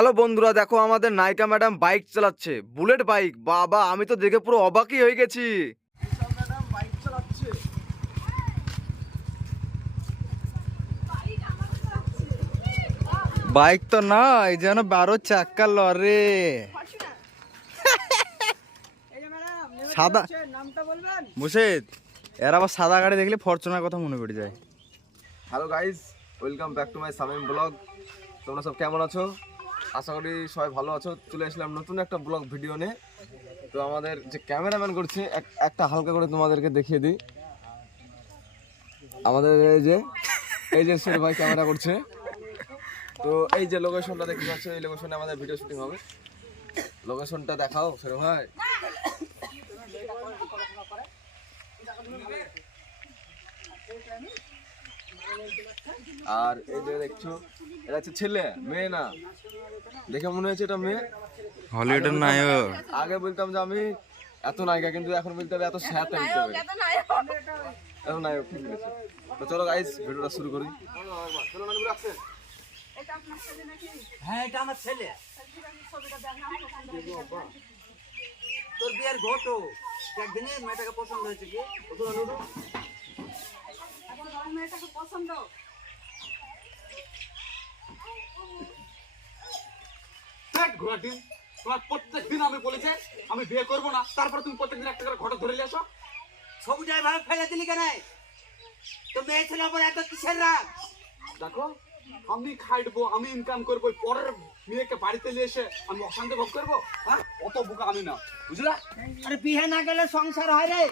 Hello বন্ধুরা, দেখো আমাদের নায়িকা ম্যাডাম বাইক চালাচ্ছে, বুলেট বাইক। বাবা, আমি তো দেখে পুরো অবাকই হয়ে গেছি। ম্যাডাম বাইক চালাচ্ছে। বাইক তো নয়, যেন 12 চাক্কা লরি। সাদা মুর্শিদ, এর আবার সাদা গাড়ি দেখলে ফরচুনার কথা মনে পড়ে যায়। Hello guys, welcome back to my Samim blog. তোমরা সব কেমন আছো? আশা করি সবাই ভালো আছো। চলে আসলাম নতুন একটা ব্লগ ভিডিও নিয়ে। তো আমাদের যে ক্যামেরাম্যান করছে, একটা হালকা করে তোমাদেরকে দেখিয়ে দিই। আমাদের এই যে শের ভাই ক্যামেরা করছে। তো এই যে লোকেশনটা দেখতে পাচ্ছ, এই লোকেশনে আমাদের ভিডিও শুটিং হবে। লোকেশনটা দেখাও শের ভাই। আর এই যে দেখছো, এটা হচ্ছে ছেলে, মেয়ে না। দেখে মনে হচ্ছে এটা মেয়ে, হলিউডের নায়ক। আগে বলতাম যে আমি এত নায়িকা, কিন্তু এখন বলতে হবে এত স্যাত হইতে হবে, এত নায়ক। ঠিক আছে, তো চলো গাইস ভিডিওটা শুরু করি। হ্যাঁ, এটা আমার ছেলে। তোর বিয়ের ঘটো একদিনে মেয়েটাকে পছন্দ হয়েছে কি? মেয়েটাকে পছন্দ। তোমার প্রত্যেকদিন আমি বলেছি আমি বিয়ে করবো না, তারপরে তুমি প্রত্যেকদিন একটা করে ঘটক ধরে নিয়ে আসো। ছবিটা এভাবে ফেলে দিলি কেন? তো মেয়ে ছেলে ওপর এত কিসের রাগ? দেখো, আমি খাইবো, আমি ইনকাম করবো, পরের মেয়েকে বাড়িতে নিয়ে এসে আমি অশান্তি ভোগ করবো? হ্যাঁ, অত বোকা আমি না, বুঝলা? আরে বিয়ে না গেলে সংসার হয় রে।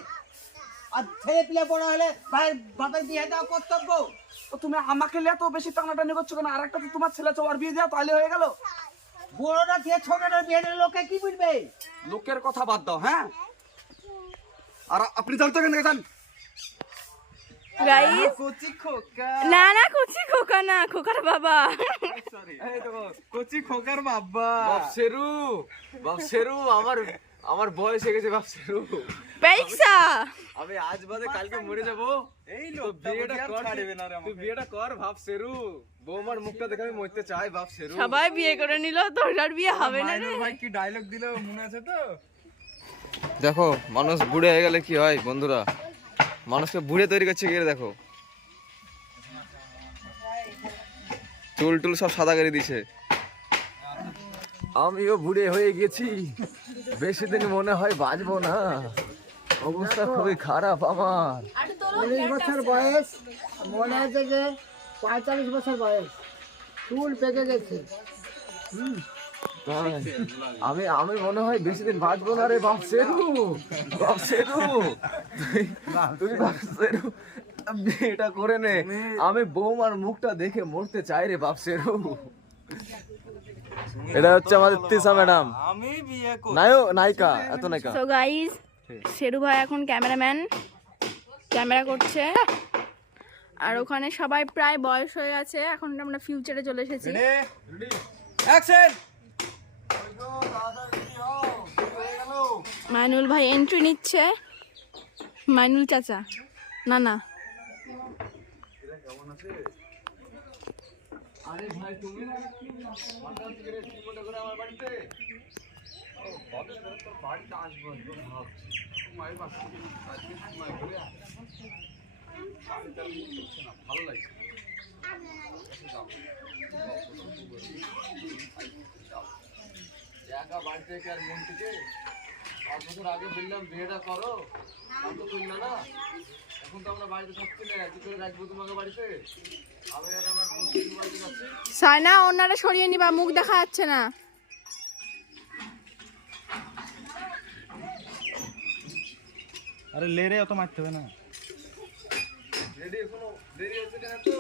আর ছেলে পিলে বড় হলে ভাই বাপের বিয়ে দেওয়া কর্তব্য। তো তুমি আমাকে নিয়ে এত বেশি টানাটানি করছো কেন? আর একটা তো তোমার ছেলে আছে, ওর বিয়ে দেওয়া তাহলে হয়ে গেল। বড়টা দিয়ে ছোটটার বিয়ে দিলে লোকে কি বুঝবে? লোকের কথা বাদ দাও। হ্যাঁ, আর আপনি জানতো কেন জান? গাইস, কচি খোকা। না না, কুচি খোকা না, খোকার বাবা। এই তো কচি খোকার বাবা। বাপসেরু, বাপসেরু, আমার বয়স হয়ে গেছে বাপসেরু। পয়সা আমি আজ বাদে কালকে মরে যাবো। এই তো লোকটা বিয়েটা কর, ছাড়বে না রে তুই আমাকে। বিয়েটা কর বাপসেরু। বৌমার মুখটা দেখে আমি মরতে চাই বাপসেরু। সবাই বিয়ে করে নিল, তোর আর বিয়ে হবে না রে। মাইনুর ভাই কি ডায়লগ দিল মনে আছে তো? দেখো, মানুষ বুড়ে হয়ে গেলে কি হয় বন্ধুরা, মানুষকে বুড়ে তৈরি করছে গিয়ে দেখো, চুল টুল সব সাদা করে দিছে। আমিও বুড়ে হয়ে গেছি, বেশি দিন মনে হয় বাঁচবো না, অবস্থা খুবই খারাপ আমার। 19 বছর বয়স, মনে হচ্ছে যে 45 বছর বয়স, চুল পেকে গেছে। তাই? আমি মনে হয় বেশি দিন বাঁচবো না রে বাপসেরু। বাপসেরু, তুই বাপসেরু বিয়েটা করে নে। আমি বৌমার মুখটা দেখে মরতে চাই রে বাপসেরু। এটা হচ্ছে আমাদের তিশা ম্যাডাম, আমি বিয়ে করব। নায়িকা, এত নায়িকা। সো গাইস, শেরু ভাই এখন ক্যামেরাম্যান, ক্যামেরা করছে। আর ওখানে সবাই প্রায় বয়স হয়ে গেছে, এখন আমরা ফিউচারে চলে এসেছি। Ready action. মাইনুল ভাই এন্ট্রি নিচ্ছে। মাইনুল চাচা, না না, আরে ভাই, তুমি হঠাৎ করে কি মনে করে আমার বাড়িতে? ও কবে করে তোর বাড়িতে আসবো ভাবছি। তোমার বাসা আজকে সময় ঘুরে বাড়িতে আমি করছি না, ভালো লাগছে। একা বাড়ি থেকে আর মন থেকে 5 বছর আগে বললাম বিয়েটা করো, আমি তো করল না। এখন তো আমরা বাড়িতে থাকছি না, কি করে রাখবো তোমাকে বাড়িতে? আমি আর আমার বন্ধু বাড়িতে যাচ্ছি। সাইনা ওনারা সরিয়ে নিবা, মুখ দেখা যাচ্ছে না। আরে লে রে, অত মারতে হবে না। রেডি, এখনো দেরি হচ্ছে কেন তো?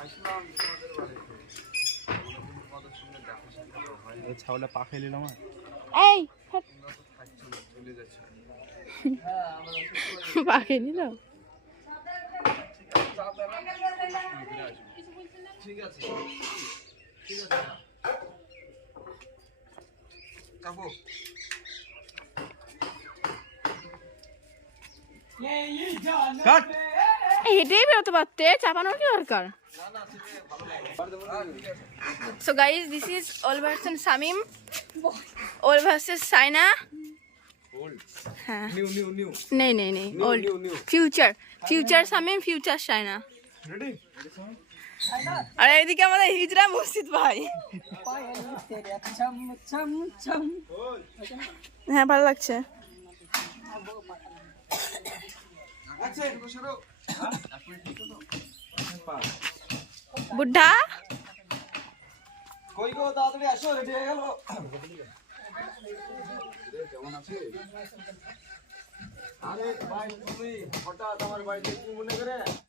আসলাম তোমাদের বাড়িতে, তোমাদের সঙ্গে দেখা সাক্ষাৎ হয়, এই ছাওলা পা খেয়ে নিলাম। এই তোমরা তো থাকছো না, চলে যাচ্ছে। হ্যাঁ, আমরা পাখি নিল। ঠিক আছে, ঠিক আছে কাকু। কাট। হেঁটেই বেরোতে পারতে, চাপানোর কি দরকার? না না So guys, this is all versus Samim, all versus Saina. हाँ নিউ নিউ নিউ नहीं नहीं नहीं old new, new. future Samim, future Saina. Ready আর এইদিকে আমাদের হিজরা মসজিদ ভাই। হ্যাঁ ভালো লাগছে। আচ্ছা বসো বুদ্ধা কই গো তাড়াতাড়ি আসো রেডি হয়ে গেল কেমন আছিস আরে ভাই তুমি হঠাৎ আমার বাড়িতে কি মনে করে